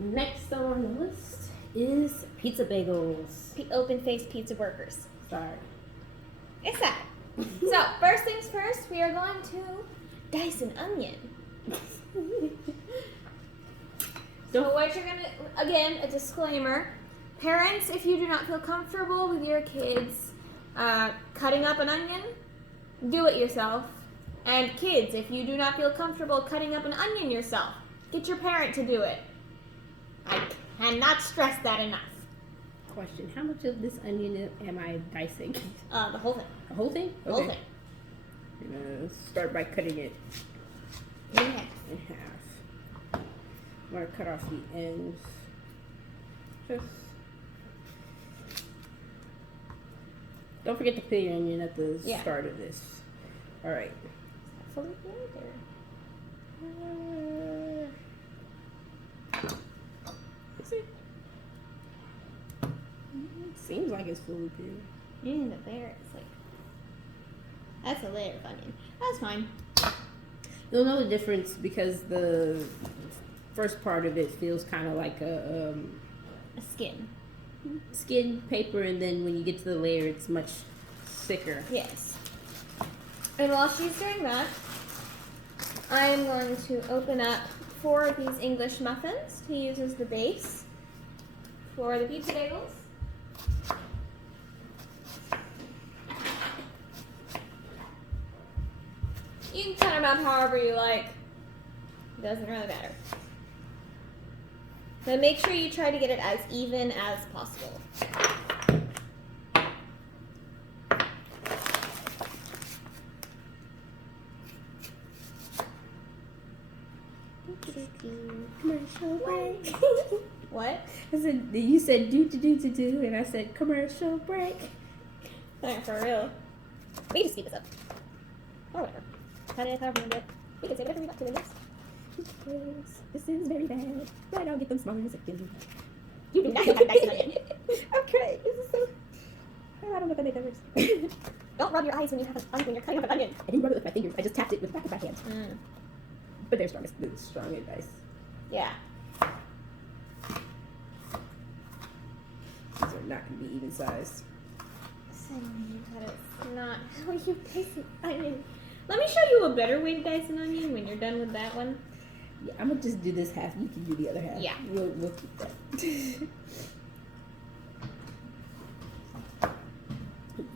Next on the list is pizza bagels. Open-faced pizza workers. Sorry. It's that. So, first things first, we are going to dice an onion. So what you're gonna, again, a disclaimer. Parents, if you do not feel comfortable with your kids cutting up an onion, do it yourself. And kids, if you do not feel comfortable cutting up an onion yourself, get your parent to do it. I cannot stress that enough. Question: how much of this onion am I dicing? The whole thing. The whole thing? The whole thing. I'm gonna start by cutting it In half. in half. I'm gonna cut off the ends. Just don't forget to peel your onion at the start of this. All right. Fully peeled or? Is it? Seems like it's fully peeled. But there it's like, that's a layer of onion. That's fine. You'll know the difference because the first part of it feels kind of like a skin paper, and then when you get to the layer, it's much thicker. Yes. And while she's doing that, I am going to open up 4 of these English muffins to use as the base for the pizza bagels. You can cut them up however you like. It doesn't really matter. But make sure you try to get it as even as possible. Commercial break. What? I said, you said do, and I said commercial break. Alright, for real. We just speed this up. Or whatever. Cut it, however you want to do it. We can say whatever we want to in this. This is very bad. But I'll get them smaller in a second. You do not know how to dice an onion. Okay, this is so. Oh, I don't know if I made that worse. Don't rub your eyes when you're cutting up an onion. I didn't rub it with my fingers. I just tapped it with the back of my hand. Mm. But they're strong advice. Yeah. These are not going to be even sized. That is not how you dice an onion. Let me show you a better way to dice an onion when you're done with that one. Yeah, I'm going to just do this half. You can do the other half. Yeah. We'll keep that.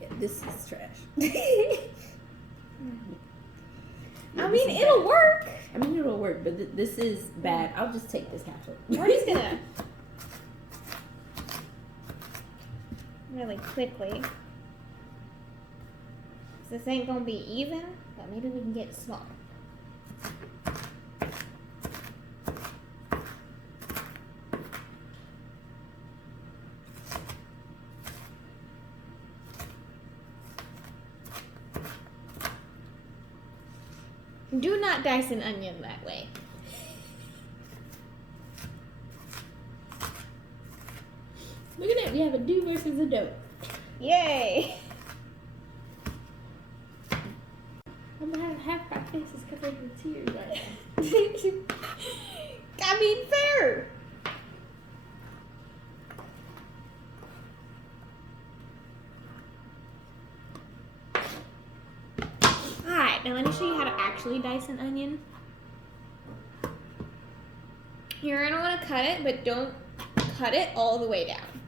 Yeah, this is trash. I mean, it'll work. I mean, it'll work, but this is bad. I'll just take this half of it. We're just gonna really quickly. This ain't gonna be even, but maybe we can get it smaller. Do not dice an onion that way. Look at that. We have a do versus a don't. Yay! I'm gonna have half my face is covered in tears right now. I mean, fair. Alright, now let me show you how to actually dice an onion. You're gonna want to cut it, but don't cut it all the way down.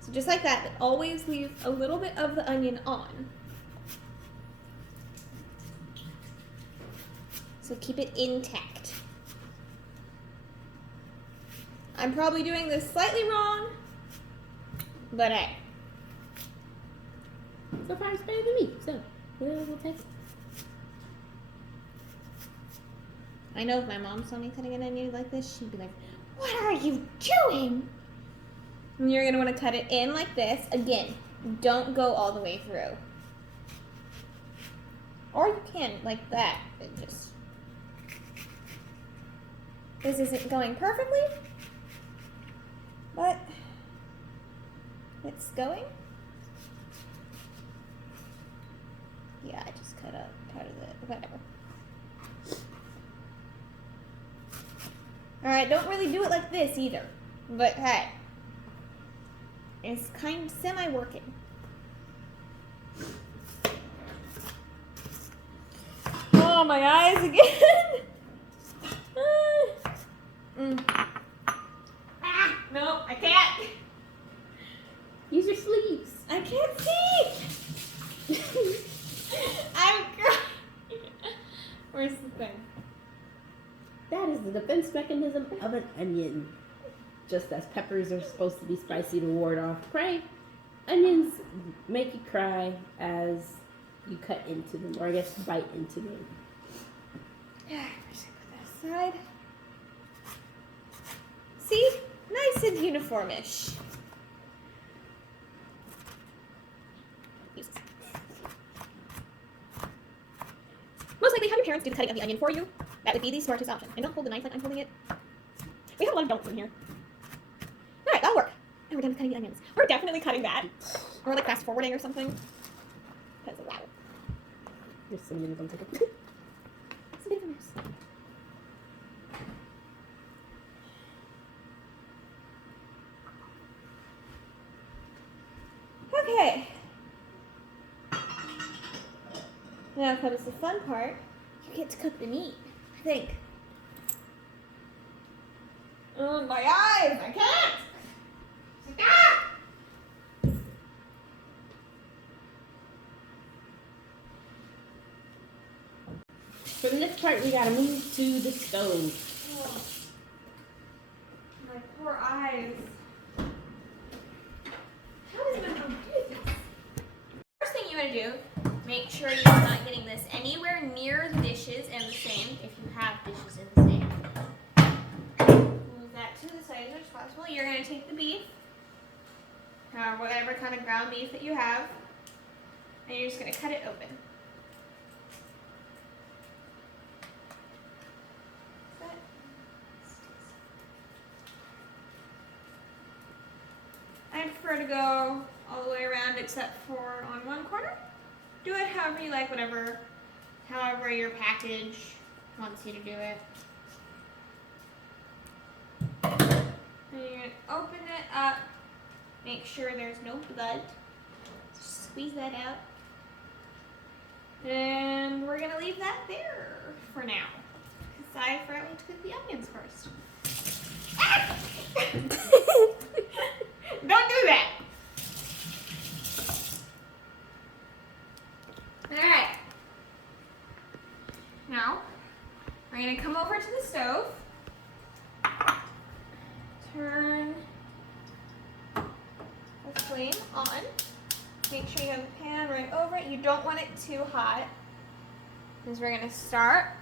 So just like that, but always leave a little bit of the onion on. So keep it intact. I'm probably doing this slightly wrong, but hey. So far it's better than me, so we'll take it. I know if my mom saw me cutting an onion like this, she'd be like, "What are you doing?" And you're gonna want to cut it in like this. Again, don't go all the way through. Or you can, like that. It just... This isn't going perfectly, but it's going. Yeah, I just cut out part of it. Whatever. All right. Now, I'm gonna have half my face is covered in tears right now. Alright, now let me show you how to actually dice an onion. You're gonna want to cut it, but don't cut it all the way down. So just like that, but always leave a little bit of the onion on. Alright, don't really do it like this either. But hey. It's kind of semi-working. Oh, my eyes again. No, I can't. Use your sleeves. I can't see. I'm crying. Where's the thing? That is the defense mechanism of an onion. Just as peppers are supposed to be spicy to ward off prey, onions make you cry as you cut into them, or I guess bite into them. Yeah, I'm just gonna put that aside. See? Nice and uniformish. Most likely have your parents do the cutting of the onion for you. That would be the smartest option. And don't hold the knife like I'm holding it. We have a lot of don'ts in here. Alright, that'll work. And we're done with cutting the onions. We're definitely cutting that. Or like fast forwarding or something. Because of that. Here's some onions on top. It's a bit of a mess. Okay. Now comes the fun part. You get to cook the meat, I think. Oh, my eyes! I can't! Ah! For the next part, we gotta move to the stove. Oh. My poor eyes. How does my mom do this? First thing you want to do, make sure you're not getting this anywhere near the dishes, and the same if you have dishes in the sink. Move that to the side as much as possible. You're going to take the beef, or whatever kind of ground beef that you have, and you're just going to cut it open. I prefer to go all the way around except for on one corner. Do it however you like, however your package wants you to do it. And you're going to open it up, make sure there's no blood. Just squeeze that out. And we're going to leave that there for now. Because I forgot to cook the onions first. Ah! Don't do that! Alright. Now, we're going to come over to the stove. Turn the flame on. Make sure you have the pan right over it. You don't want it too hot. Because we're going to start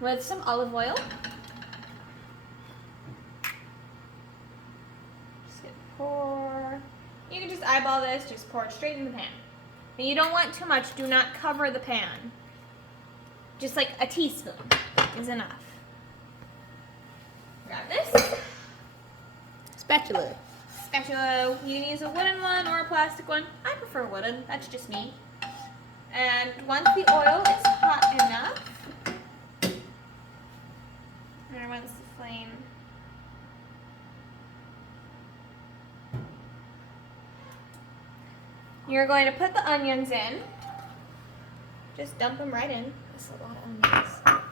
with some olive oil. Pour. You can just eyeball this, just pour it straight in the pan. And you don't want too much, do not cover the pan. Just like a teaspoon is enough. Grab this. Spatula. Spatula, you can use a wooden one or a plastic one. I prefer wooden, that's just me. And once the oil is hot enough, and once the flame you're going to put the onions in. Just dump them right in. That's a lot of onions.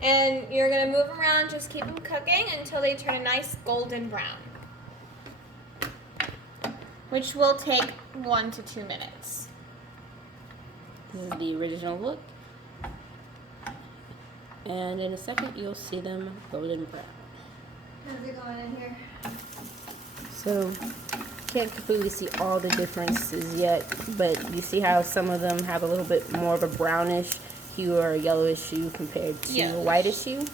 And you're going to move them around, just keep them cooking until they turn a nice golden brown. Which will take 1 to 2 minutes. This is the original look. And in a second, you'll see them golden brown. How's it going in here? So, can't completely see all the differences yet, but you see how some of them have a little bit more of a brownish hue or a yellowish hue compared to a whitish hue.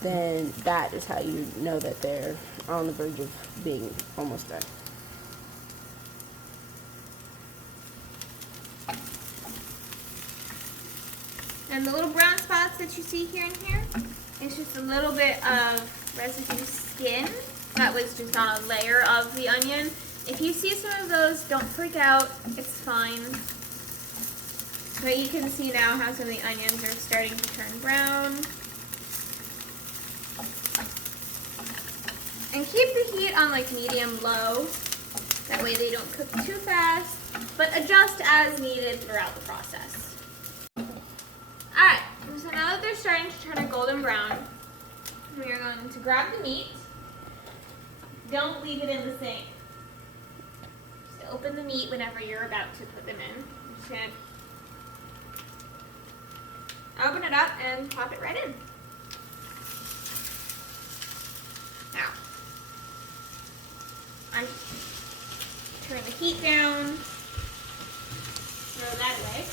Then that is how you know that they're on the verge of being almost done. And the little brown spots that you see here and here, it's just a little bit of residue skin that was just on a layer of the onion. If you see some of those, don't freak out, it's fine. But you can see now how some of the onions are starting to turn brown. And keep the heat on like medium-low. That way they don't cook too fast, but adjust as needed throughout the process. Alright, so now that they're starting to turn a golden brown, we are going to grab the meat. Don't leave it in the sink. Just open the meat whenever you're about to put them in. Just gonna open it up and pop it right in. Now, I turn the heat down, throw that away.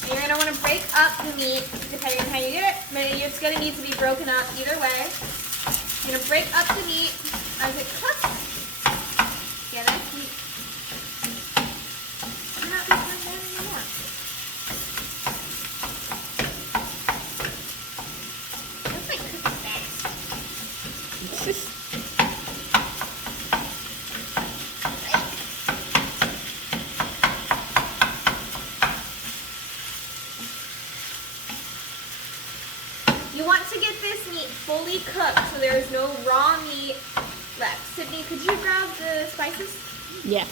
And you're going to want to break up the meat, depending on how you do it, but it's going to need to be broken up either way. You're going to break up the meat as it cooks. Get it? I'm not going to turn down anymore. Looks like cooking fast. You want to get this meat fully cooked so there is no raw meat left. Sydney, could you grab the spices? Yeah.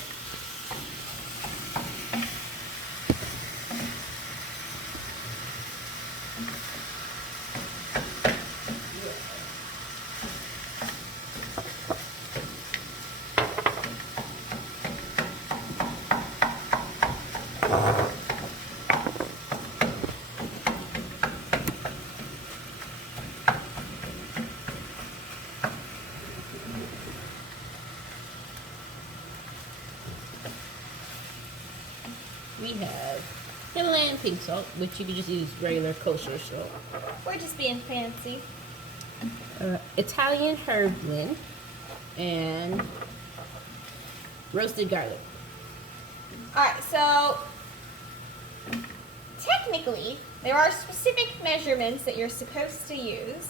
We have Himalayan pink salt, which you can just use regular kosher salt. We're just being fancy. Italian herb blend, and roasted garlic. Alright, so technically there are specific measurements that you're supposed to use,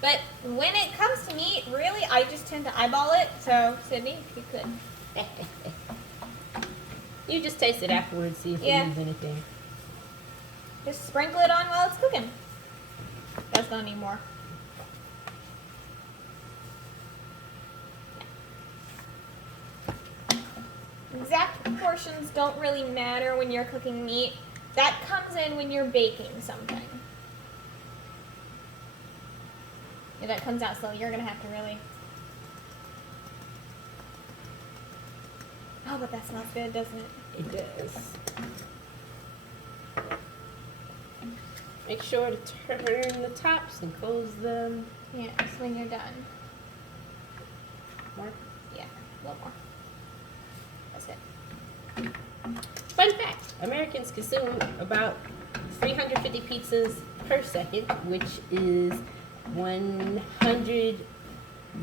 but when it comes to meat, really I just tend to eyeball it. So Sydney, if you could. You just taste it afterwards, see if Yeah. it needs anything. Just sprinkle it on while it's cooking. That's not need more. Exact proportions don't really matter when you're cooking meat. That comes in when you're baking something. If that comes out slow, you're gonna have to really. Oh, but that smells good, doesn't it? It does. Make sure to turn the tops and close them. Yeah, so when you're done. More. Yeah, a little more. That's it. Fun fact, Americans consume about 350 pizzas per second, which is 100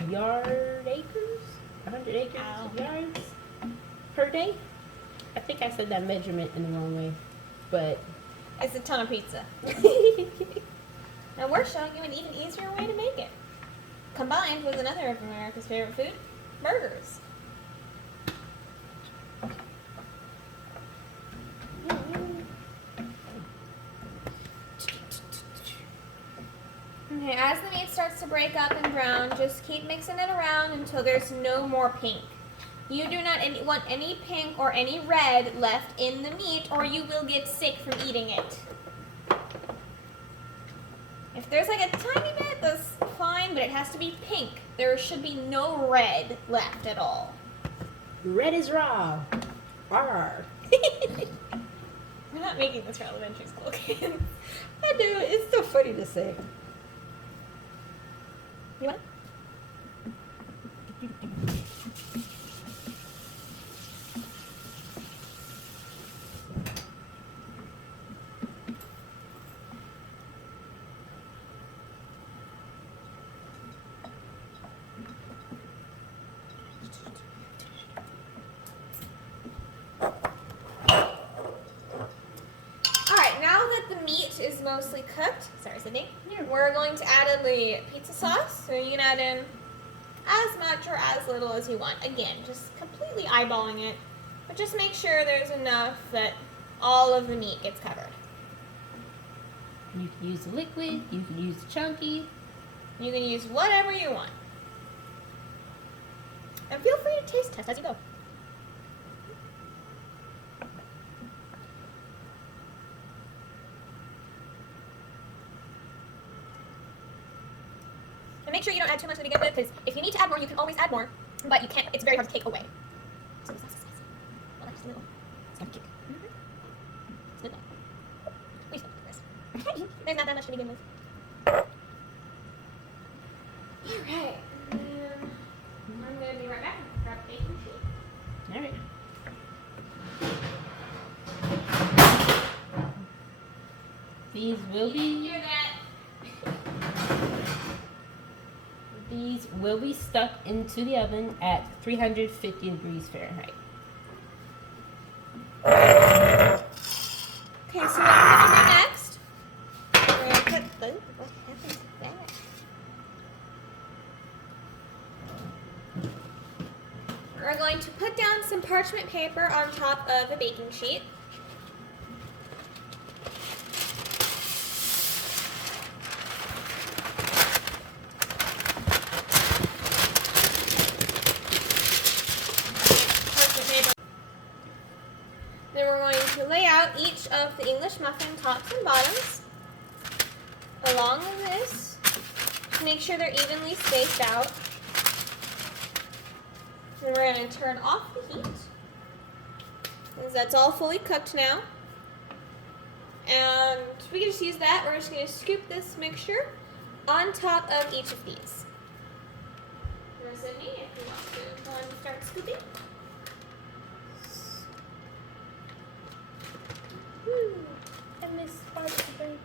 yard acres? 100 acres Ow. of yards per day? I think I said that measurement in the wrong way, but It's a ton of pizza. Now we're showing you an even easier way to make it. Combined with another of America's favorite food, burgers. Okay, as the meat starts to break up and brown, just keep mixing it around until there's no more pink. You do not want any pink or any red left in the meat, or you will get sick from eating it. If there's like a tiny bit, that's fine, but it has to be pink. There should be no red left at all. red is raw. Arr. We're not making this for elementary school kids. I do. It's still funny to say. You want? Alright, now that the meat is mostly cooked, sorry Sydney, we're going to add in the pizza sauce. So you can add in as much or as little as you want. Again, just completely eyeballing it, but just make sure there's enough that all of the meat gets covered. You can use the liquid, you can use the chunky. You can use whatever you want. And feel free to taste test as you go. And make sure you don't add too much to begin with, because if you need to add more, you can always add more, but you can't, it's very hard to take away. So this is nice. Well, that's just a little, it's gonna kick. It's good now. Please don't do this. There's not that much to begin with. Alright, and then I'm going to be right back and grab a baking sheet. All right. These will be. Hear that? These will be stuck into the oven at 350 degrees Fahrenheit. Okay, so what we're going to do next, we're going to put the, what happens to that? We're going to put down some parchment paper on top of a baking sheet. Then we're going to lay out each of the English muffin tops and bottoms along with this to make sure they're evenly spaced out. Then we're going to turn off the heat, because that's all fully cooked now. And we can just use that. We're just going to scoop this mixture on top of each of these. Sydney, if you want to go and start scooping. I miss part of the bread.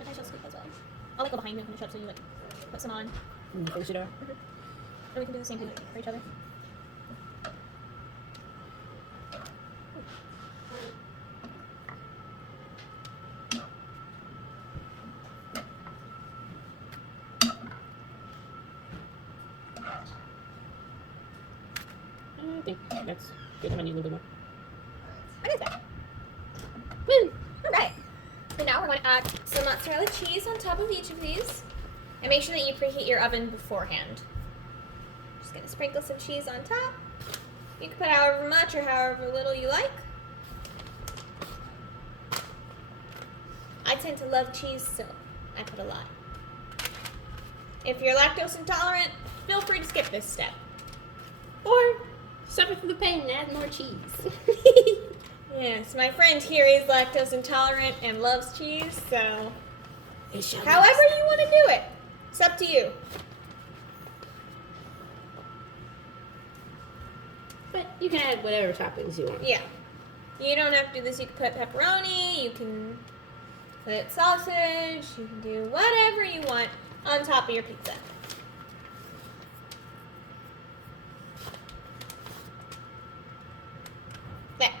And I shall scoop as well. I'll go behind you and finish up so you put some on. Finish it off. And we can do the same thing for each other. I think that's good. I need a little bit more. What is that? Woo! Alright. And now we're going to add some mozzarella cheese on top of each of these. And make sure that you preheat your oven beforehand. Just going to sprinkle some cheese on top. You can put however much or however little you like. I tend to love cheese, so I put a lot. If you're lactose intolerant, feel free to skip this step. Or suffer from the pain and add more cheese. Yes, my friend here is lactose intolerant and loves cheese, so However however you want to do it, it's up to you. But you can add whatever toppings you want. Yeah. You don't have to do this. You can put pepperoni, you can put sausage, you can do whatever you want on top of your pizza. There.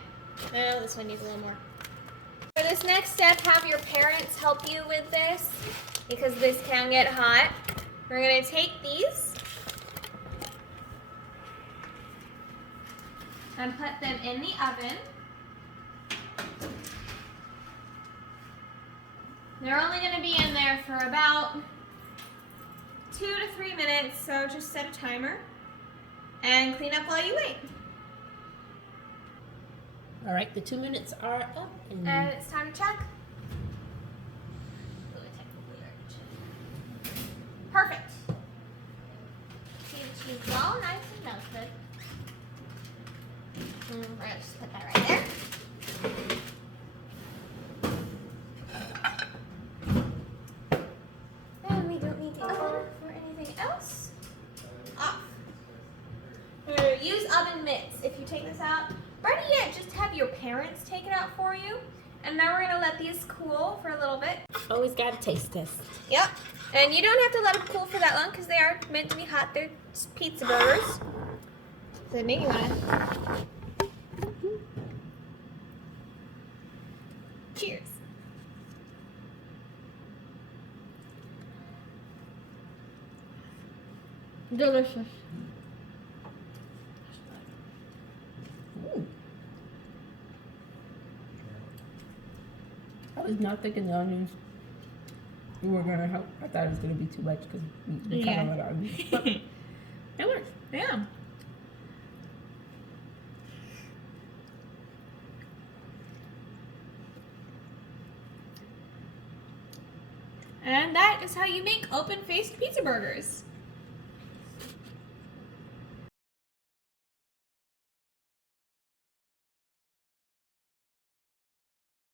Now this one needs a little more. For this next step, have your parents help you with this because this can get hot. We're going to take these and put them in the oven. They're only going to be in there for about 2 to 3 minutes, so just set a timer and clean up while you wait. All right, the 2 minutes are up. And it's time to check. Perfect. See the cheese all nice and melted. We're going to just put that right there. And we don't need the oven for anything else. Off. We're going to use oven mitts. If you take this out, better yet, just have your parents take it out for you. And now we're going to let these cool for a little bit. Always got a taste test. Yep. And you don't have to let them cool for that long because they are meant to be hot. They're pizza burgers. So maybe you want to... Cheers. Delicious. was not thinking the onions were gonna help. I thought it was gonna be too much because we cut a lot of onions. But it works. Yeah. And that is how you make open-faced pizza burgers.